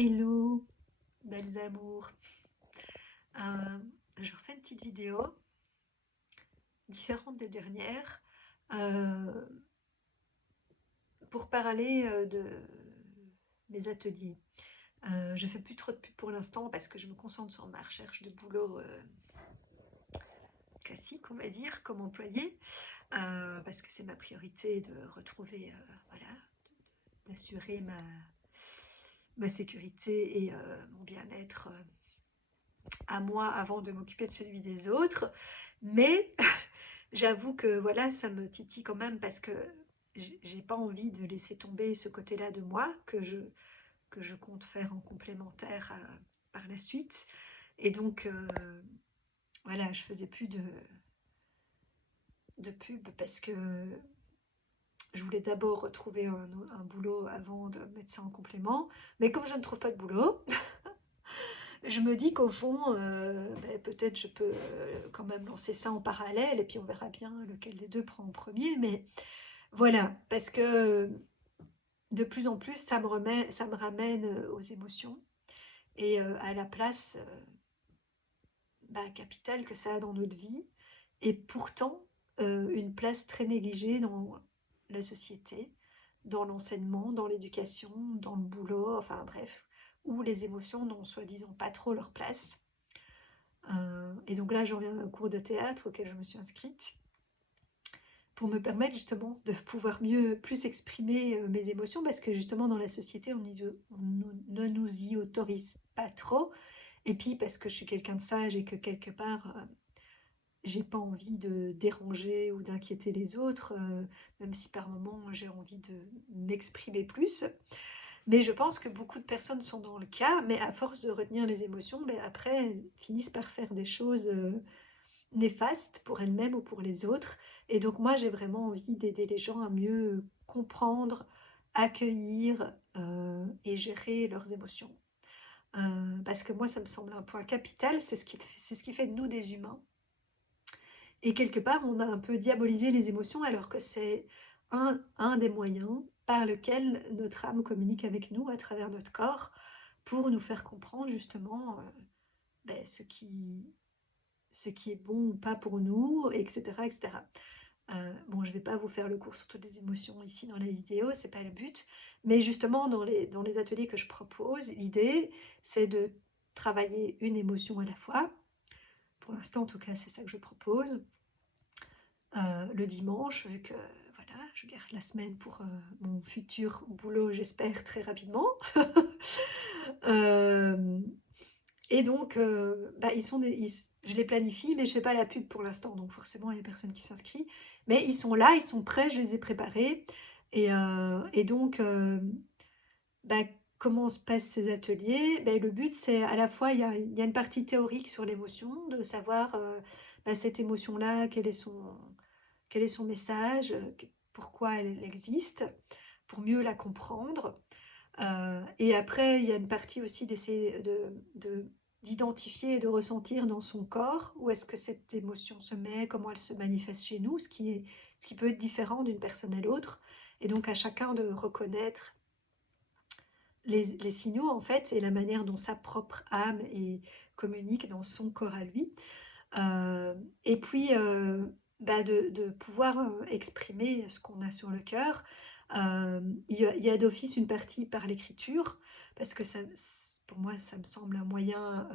Hello, belles amours. Euh, je refais une petite vidéo différente des dernières euh, pour parler de mes ateliers. Je fais plus trop de pub pour l'instant parce que je me concentre sur ma recherche de boulot classique, on va dire, comme employé, parce que c'est ma priorité de retrouver, voilà, d'assurer ma sécurité et mon bien-être à moi avant de m'occuper de celui des autres. Mais j'avoue que voilà, ça me titille quand même parce que j'ai pas envie de laisser tomber ce côté-là de moi que je compte faire en complémentaire par la suite. Et donc, voilà, je faisais plus de pub parce que je voulais d'abord retrouver un boulot avant de mettre ça en complément. Mais comme je ne trouve pas de boulot, je me dis qu'au fond, ben, peut-être je peux quand même lancer ça en parallèle et puis on verra bien lequel des deux prend en premier. Mais voilà, parce que de plus en plus, ça me ramène aux émotions et à la place bah, capitale que ça a dans notre vie. Et pourtant, une place très négligée dans la société, dans l'enseignement, dans l'éducation, dans le boulot, enfin bref, où les émotions n'ont soi-disant pas trop leur place. Et donc là, j'en viens à un cours de théâtre auquel je me suis inscrite pour me permettre justement de pouvoir plus exprimer mes émotions parce que justement dans la société, on ne nous y autorise pas trop. Et puis parce que je suis quelqu'un de sage et que quelque part, j'ai pas envie de déranger ou d'inquiéter les autres, même si par moments j'ai envie de m'exprimer plus. Mais je pense que beaucoup de personnes sont dans le cas, mais à force de retenir les émotions, ben après, elles finissent par faire des choses néfastes pour elles-mêmes ou pour les autres. Et donc moi, j'ai vraiment envie d'aider les gens à mieux comprendre, accueillir et gérer leurs émotions. Parce que moi, ça me semble un point capital, c'est ce qui fait de nous des humains. Et quelque part, on a un peu diabolisé les émotions alors que c'est un des moyens par lequel notre âme communique avec nous à travers notre corps pour nous faire comprendre justement ben, ce qui est bon ou pas pour nous, etc. etc. Bon, je ne vais pas vous faire le cours sur toutes les émotions ici dans la vidéo, c'est pas le but, mais justement dans les ateliers que je propose, l'idée c'est de travailler une émotion à la fois. Pour l'instant, en tout cas, c'est ça que je propose. Le dimanche, vu que voilà, je garde la semaine pour mon futur boulot, j'espère très rapidement. euh, et donc, bah, je les planifie, mais je fais pas la pub pour l'instant, donc forcément, il n'y a personne qui s'inscrit. Mais ils sont là, ils sont prêts, je les ai préparés. Et donc, bah, comment se passent ces ateliers? Ben, le but, c'est à la fois, il y a une partie théorique sur l'émotion, de savoir bah, cette émotion-là, quel est son message, pourquoi elle existe, pour mieux la comprendre. Et après, il y a une partie aussi d'essayer d'identifier et de ressentir dans son corps où est-ce que cette émotion se met, comment elle se manifeste chez nous, ce qui peut être différent d'une personne à l'autre. Et donc à chacun de reconnaître les signaux en fait et la manière dont sa propre âme communique dans son corps à lui. Euh, et puis bah de pouvoir exprimer ce qu'on a sur le cœur. Il y a d'office une partie par l'écriture, parce que ça, pour moi, ça me semble un moyen,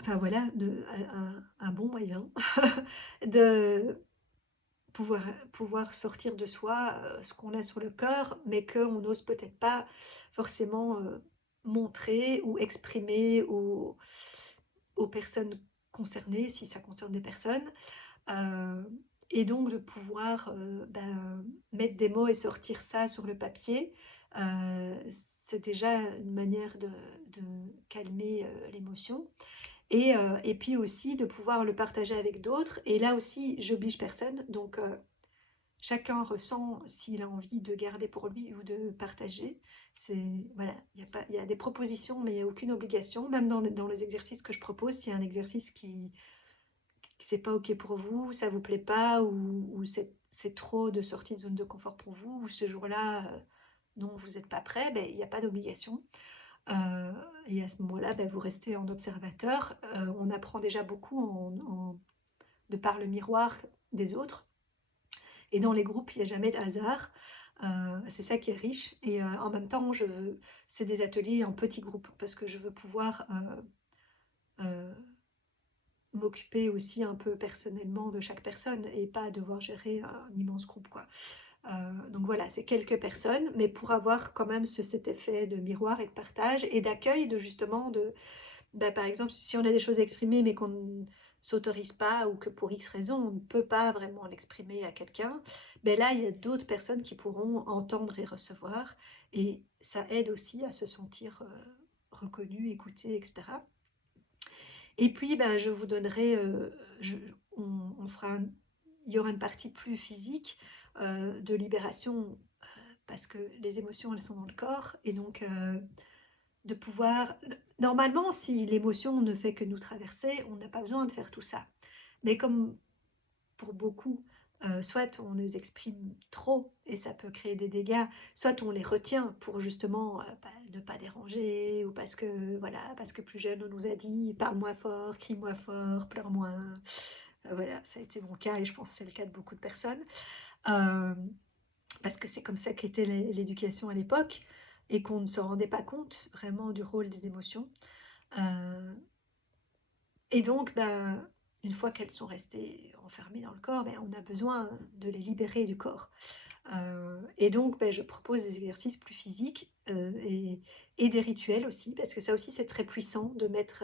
enfin voilà, un bon moyen de pouvoir sortir de soi ce qu'on a sur le cœur, mais qu'on n'ose peut-être pas forcément montrer ou exprimer aux personnes concernées, si ça concerne des personnes. Euh, et donc de pouvoir mettre des mots et sortir ça sur le papier, euh, c'est déjà une manière de calmer l'émotion. Et puis aussi de pouvoir le partager avec d'autres. Et là aussi, j'oblige personne. Donc chacun ressent s'il a envie de garder pour lui ou de partager. C'est voilà, il y a des propositions, mais il n'y a aucune obligation. Même dans les exercices que je propose, s'il y a un exercice qui c'est pas ok pour vous, ça vous plaît pas, ou c'est trop de sortie de zone de confort pour vous, ou ce jour-là, non, vous n'êtes pas prêt, ben, il n'y a pas d'obligation. Et à ce moment-là, ben, vous restez en observateur. On apprend déjà beaucoup de par le miroir des autres. Et dans les groupes, il n'y a jamais de hasard. C'est ça qui est riche. Et en même temps, c'est des ateliers en petits groupes parce que je veux pouvoir euh, m'occuper aussi un peu personnellement de chaque personne et pas devoir gérer un immense groupe, quoi. Donc voilà, c'est quelques personnes, mais pour avoir quand même cet effet de miroir et de partage et d'accueil, de justement, bah, par exemple, si on a des choses à exprimer mais qu'on ne s'autorise pas ou que pour X raison on ne peut pas vraiment l'exprimer à quelqu'un, ben là il y a d'autres personnes qui pourront entendre et recevoir, et ça aide aussi à se sentir reconnu, écouté, etc. Et puis ben, je vous donnerai, on fera il y aura une partie plus physique de libération, parce que les émotions elles sont dans le corps, et donc de pouvoir... Normalement, si l'émotion ne fait que nous traverser, on n'a pas besoin de faire tout ça. Mais comme pour beaucoup, soit on les exprime trop et ça peut créer des dégâts, soit on les retient pour justement ne pas déranger, ou parce que, voilà, parce que plus jeune on nous a dit parle moins fort, crie moins fort, pleure moins. Voilà, ça a été mon cas et je pense que c'est le cas de beaucoup de personnes. Euh, Parce que c'est comme ça qu'était l'éducation à l'époque et qu'on ne se rendait pas compte vraiment du rôle des émotions. Euh, et donc, ben, une fois qu'elles sont restées enfermées dans le corps, ben, on a besoin de les libérer du corps. Et donc, ben, je propose des exercices plus physiques et des rituels aussi, parce que ça aussi c'est très puissant de mettre,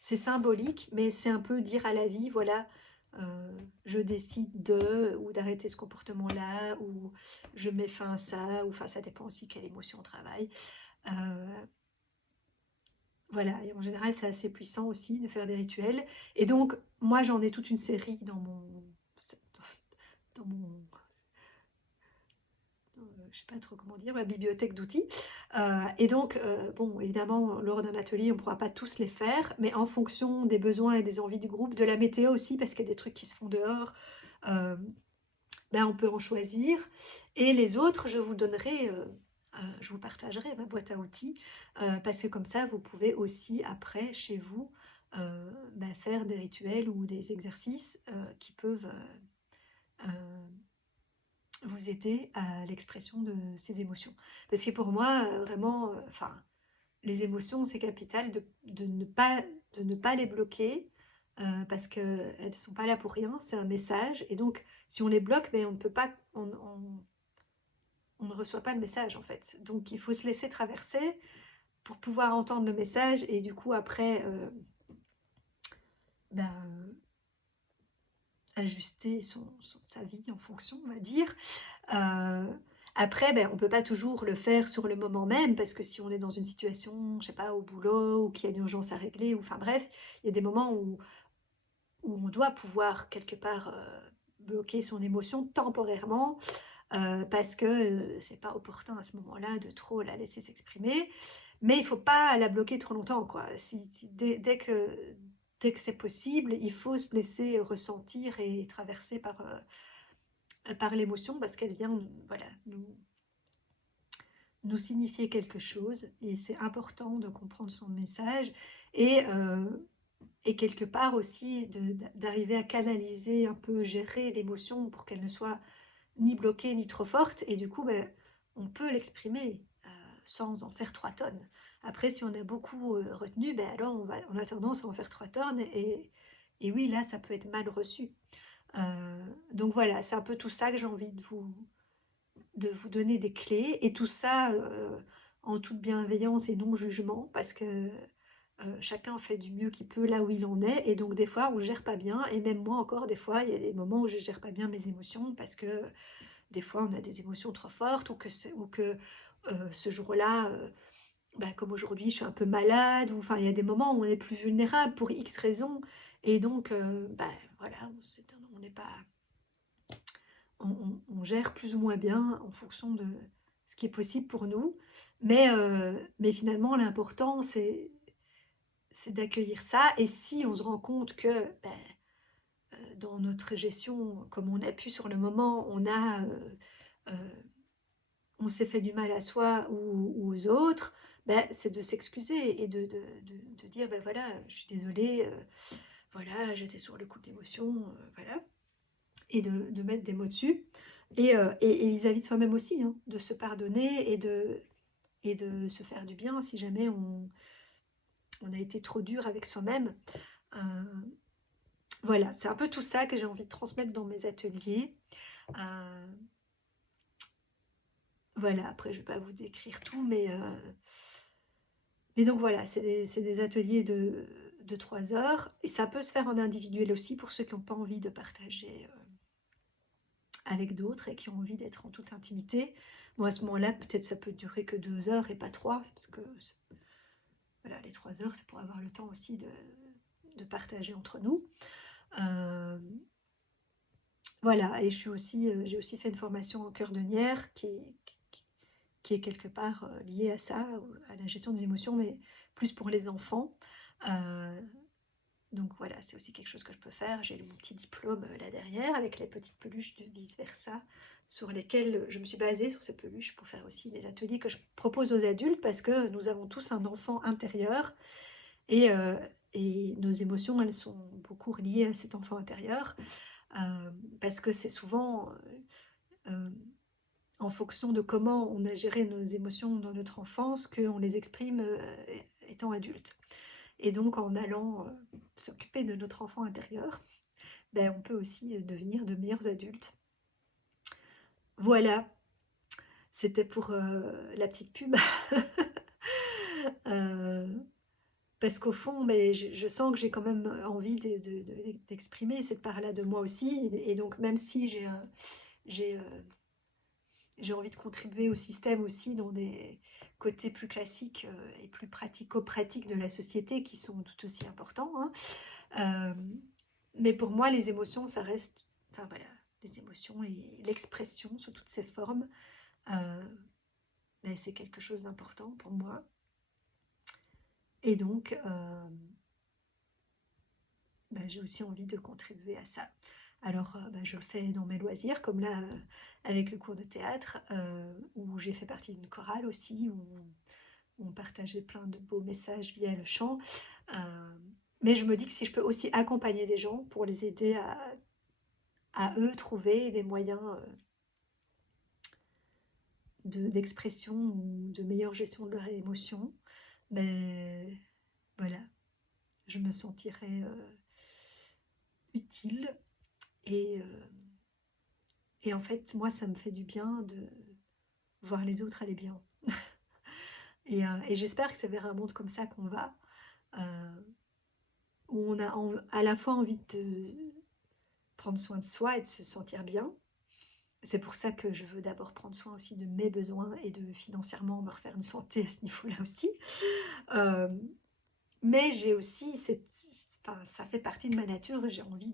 c'est symbolique, mais c'est un peu dire à la vie, voilà, je décide de, ou d'arrêter ce comportement-là, ou je mets fin à ça, ou enfin ça dépend aussi quelle émotion on travaille. Euh, voilà, et en général c'est assez puissant aussi de faire des rituels. Et donc, moi j'en ai toute une série dans mon je sais pas trop comment dire, ma bibliothèque d'outils. Et donc, bon, évidemment, lors d'un atelier, on ne pourra pas tous les faire, mais en fonction des besoins et des envies du groupe, de la météo aussi, parce qu'il y a des trucs qui se font dehors, euh, ben, on peut en choisir. Et les autres, je vous donnerai, je vous partagerai ma boîte à outils, parce que comme ça, vous pouvez aussi, après, chez vous, ben, faire des rituels ou des exercices qui peuvent euh, vous aider à l'expression de ces émotions. Parce que pour moi, vraiment, enfin, les émotions, c'est capital de ne pas les bloquer, parce qu'elles ne sont pas là pour rien, c'est un message. Et donc, si on les bloque, mais on ne peut pas, on ne reçoit pas le message en fait. Donc, il faut se laisser traverser pour pouvoir entendre le message et du coup, après, ben, ajuster sa vie en fonction, on va dire. Euh, Après, ben, on ne peut pas toujours le faire sur le moment même, parce que si on est dans une situation, je sais pas, au boulot, ou qu'il y a une urgence à régler, ou enfin bref, il y a des moments où on doit pouvoir quelque part bloquer son émotion temporairement, parce que c'est pas opportun à ce moment-là de trop la laisser s'exprimer. Mais il ne faut pas la bloquer trop longtemps, quoi. Dès que c'est possible, il faut se laisser ressentir et traverser par l'émotion, parce qu'elle vient, voilà, nous signifier quelque chose, et c'est important de comprendre son message, et, euh, et quelque part aussi d'arriver à canaliser un peu, gérer l'émotion pour qu'elle ne soit ni bloquée ni trop forte, et du coup ben, on peut l'exprimer sans en faire 3 tonnes. Après, si on a beaucoup retenu, ben alors on a tendance à en faire 3 tonnes, et oui, là ça peut être mal reçu. Donc voilà, c'est un peu tout ça que j'ai envie de vous donner des clés, et tout ça en toute bienveillance et non jugement, parce que chacun fait du mieux qu'il peut là où il en est, et donc des fois on gère pas bien, et même moi encore des fois il y a des moments où je gère pas bien mes émotions, parce que des fois on a des émotions trop fortes, ou que ce jour-là, bah, comme aujourd'hui je suis un peu malade, ou enfin il y a des moments où on est plus vulnérable pour X raisons, et donc bah, voilà, on n'est pas on gère plus ou moins bien en fonction de ce qui est possible pour nous. Mais finalement, l'important, c'est d'accueillir ça. Et si on se rend compte que ben, dans notre gestion, comme on a pu sur le moment, on s'est fait du mal à soi ou aux autres, ben, c'est de s'excuser et de dire, ben voilà, je suis désolée, voilà, j'étais sur le coup d'émotion, voilà, et de mettre des mots dessus. Et vis-à-vis de soi-même aussi, hein, de se pardonner et de se faire du bien si jamais on a été trop dur avec soi-même. Euh, voilà, c'est un peu tout ça que j'ai envie de transmettre dans mes ateliers. Euh, voilà, après je ne vais pas vous décrire tout, mais donc voilà, c'est des ateliers de 3 heures. Et ça peut se faire en individuel aussi pour ceux qui n'ont pas envie de partager avec d'autres et qui ont envie d'être en toute intimité. Bon, à ce moment-là, peut-être ça peut durer que 2 heures et pas 3, parce que voilà, les 3 heures, c'est pour avoir le temps aussi de partager entre nous. Euh, voilà, et j'ai aussi fait une formation en cœur-denière qui est quelque part liée à ça, à la gestion des émotions, mais plus pour les enfants. Euh, donc voilà, c'est aussi quelque chose que je peux faire. J'ai mon petit diplôme là derrière avec les petites peluches de vice-versa sur lesquelles je me suis basée sur ces peluches pour faire aussi des ateliers que je propose aux adultes parce que nous avons tous un enfant intérieur et, euh, et nos émotions, elles sont beaucoup liées à cet enfant intérieur parce que c'est souvent euh, en fonction de comment on a géré nos émotions dans notre enfance qu'on les exprime étant adulte. Et donc en allant s'occuper de notre enfant intérieur, ben, on peut aussi devenir de meilleurs adultes. Voilà, c'était pour la petite pub. Euh, parce qu'au fond, ben, je sens que j'ai quand même envie d'exprimer cette part-là de moi aussi. Et donc même si j'ai j'ai envie de contribuer au système aussi dans des côtés plus classiques et plus pratico-pratiques de la société qui sont tout aussi importants, hein. Euh, mais pour moi, les émotions, ça reste, enfin voilà, les émotions et l'expression sous toutes ses formes, euh, ben, c'est quelque chose d'important pour moi. Et donc, ben, j'ai aussi envie de contribuer à ça. Alors, ben, je le fais dans mes loisirs, comme là, avec le cours de théâtre, où j'ai fait partie d'une chorale aussi, où on partageait plein de beaux messages via le chant. Euh, mais je me dis que si je peux aussi accompagner des gens pour les aider à eux trouver des moyens d'expression ou de meilleure gestion de leurs émotions, ben voilà, je me sentirais utile et en fait, moi, ça me fait du bien de voir les autres aller bien. Et j'espère que c'est vers un monde comme ça qu'on va, euh, où on a à la fois envie de prendre soin de soi et de se sentir bien. C'est pour ça que je veux d'abord prendre soin aussi de mes besoins et de financièrement me refaire une santé à ce niveau-là aussi. Euh, mais j'ai aussi, enfin, ça fait partie de ma nature, j'ai envie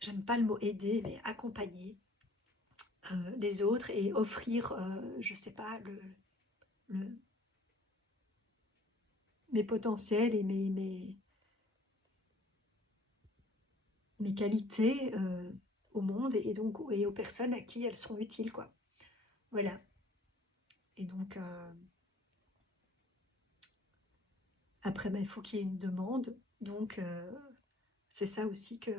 j'aime pas le mot aider, mais accompagner les autres et offrir, je sais pas, le- mes potentiels et mes qualités au monde et donc et aux personnes à qui elles sont utiles, quoi. Voilà. Et donc, après, ben, il faut qu'il y ait une demande. Donc, c'est ça aussi que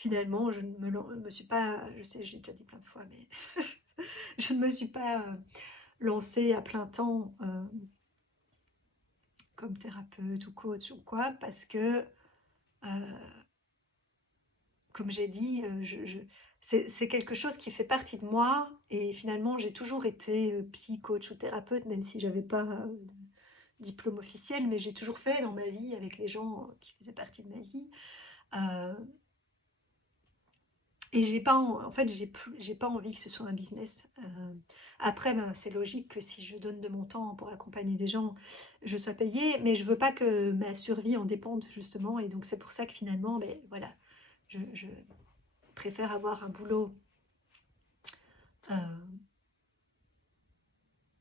finalement, je ne me suis pas, je sais, j'ai déjà dit plein de fois, mais je ne me suis pas lancée à plein temps comme thérapeute ou coach ou quoi, parce que, comme j'ai dit, c'est quelque chose qui fait partie de moi et finalement, j'ai toujours été psy, coach ou thérapeute, même si j'avais pas diplôme officiel, mais j'ai toujours fait dans ma vie avec les gens qui faisaient partie de ma vie. Euh, et j'ai pas, en fait, j'ai pas envie que ce soit un business. Après, ben, c'est logique que si je donne de mon temps pour accompagner des gens, je sois payée, mais je veux pas que ma survie en dépende justement. Et donc c'est pour ça que finalement, ben, voilà, je préfère avoir un boulot euh,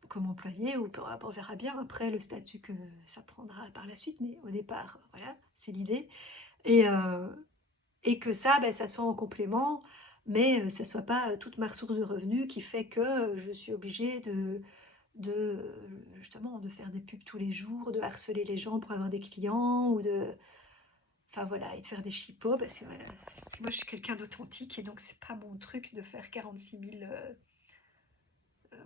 comme employé ou on verra bien après le statut que ça prendra par la suite. Mais au départ, voilà, c'est l'idée. Et, et que ça, ben, ça soit en complément, mais ça soit pas toute ma ressource de revenus qui fait que je suis obligée justement de faire des pubs tous les jours, de harceler les gens pour avoir des clients ou de, enfin voilà, et de faire des chipots parce que voilà, moi je suis quelqu'un d'authentique et donc c'est pas mon truc de faire 46 000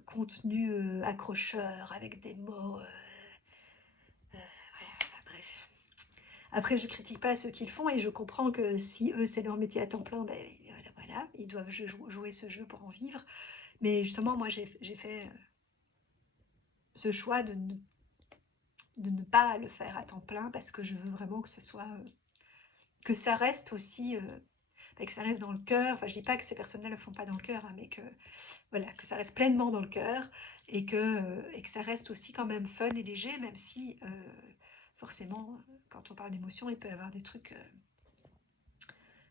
contenus accrocheurs avec des mots. Voilà, enfin, bref. Après, je critique pas ceux qui le font et je comprends que si eux c'est leur métier à temps plein, ben voilà, ils doivent jouer ce jeu pour en vivre. Mais justement, moi j'ai fait ce choix de ne pas le faire à temps plein parce que je veux vraiment que ce soit que ça reste aussi que ça reste dans le cœur. Enfin, je dis pas que ces personnes-là le font pas dans le cœur, hein, mais que voilà, que ça reste pleinement dans le cœur et que ça reste aussi quand même fun et léger, même si forcément, quand on parle d'émotion, il peut y avoir des trucs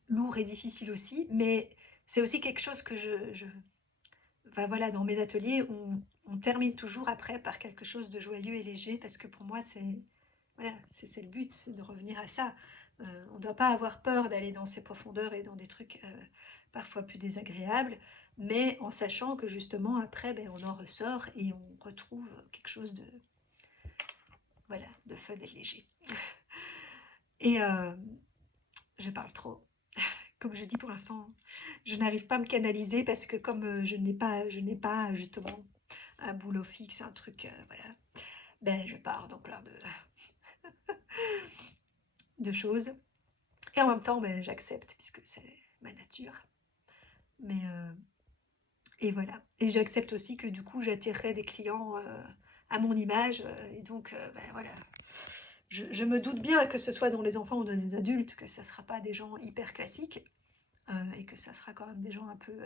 lourds et difficiles aussi. Mais c'est aussi quelque chose que enfin, voilà, dans mes ateliers, on termine toujours après par quelque chose de joyeux et léger parce que pour moi, voilà, c'est le but, c'est de revenir à ça. On ne doit pas avoir peur d'aller dans ces profondeurs et dans des trucs parfois plus désagréables, mais en sachant que justement après, ben, on en ressort et on retrouve quelque chose de, voilà, de fun et léger. Et je parle trop. Comme je dis pour l'instant, je n'arrive pas à me canaliser parce que comme je n'ai pas justement un boulot fixe, un truc, voilà, ben je pars dans plein de choses. Et en même temps, ben, j'accepte puisque c'est ma nature. Mais et voilà. Et j'accepte aussi que du coup, j'attirerai des clients à mon image. Et donc, ben, voilà. Je me doute bien que ce soit dans les enfants ou dans les adultes, que ça ne sera pas des gens hyper classiques et que ça sera quand même des gens un peu,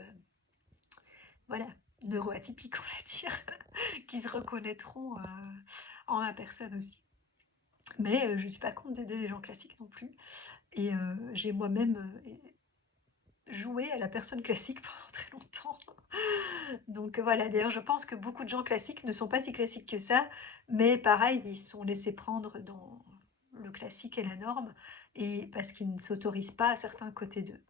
voilà, neuroatypiques, on va dire, qui se reconnaîtront en ma personne aussi. Mais je ne suis pas contre d'aider les gens classiques non plus. Et j'ai moi-même joué à la personne classique pendant très longtemps. Donc voilà, d'ailleurs je pense que beaucoup de gens classiques ne sont pas si classiques que ça, mais pareil, ils sont laissés prendre dans le classique et la norme, et parce qu'ils ne s'autorisent pas à certains côtés d'eux.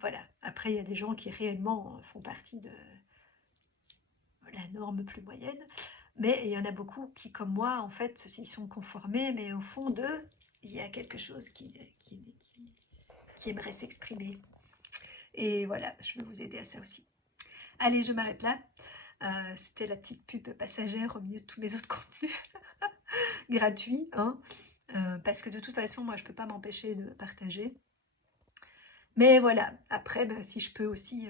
Voilà, après il y a des gens qui réellement font partie de la norme plus moyenne, mais il y en a beaucoup qui, comme moi, en fait, s'y sont conformés, mais au fond d'eux, il y a quelque chose qui aimerait s'exprimer. Et voilà, je vais vous aider à ça aussi. Allez, je m'arrête là. C'était la petite pub passagère au milieu de tous mes autres contenus gratuits, hein, parce que de toute façon, moi, je ne peux pas m'empêcher de partager. Mais voilà, après, ben, si je peux aussi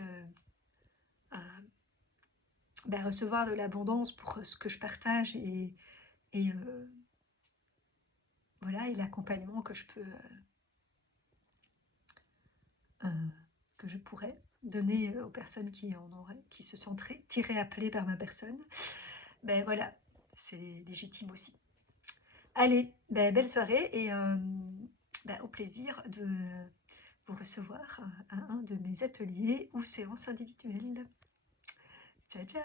ben, recevoir de l'abondance pour ce que je partage et voilà, et l'accompagnement que je peux, que je pourrais donner aux personnes qui en auraient, qui se sentiraient tirées appelées par ma personne, ben voilà, c'est légitime aussi. Allez, ben, belle soirée et ben, au plaisir de vous recevoir à un de mes ateliers ou séances individuelles. Ciao, ciao!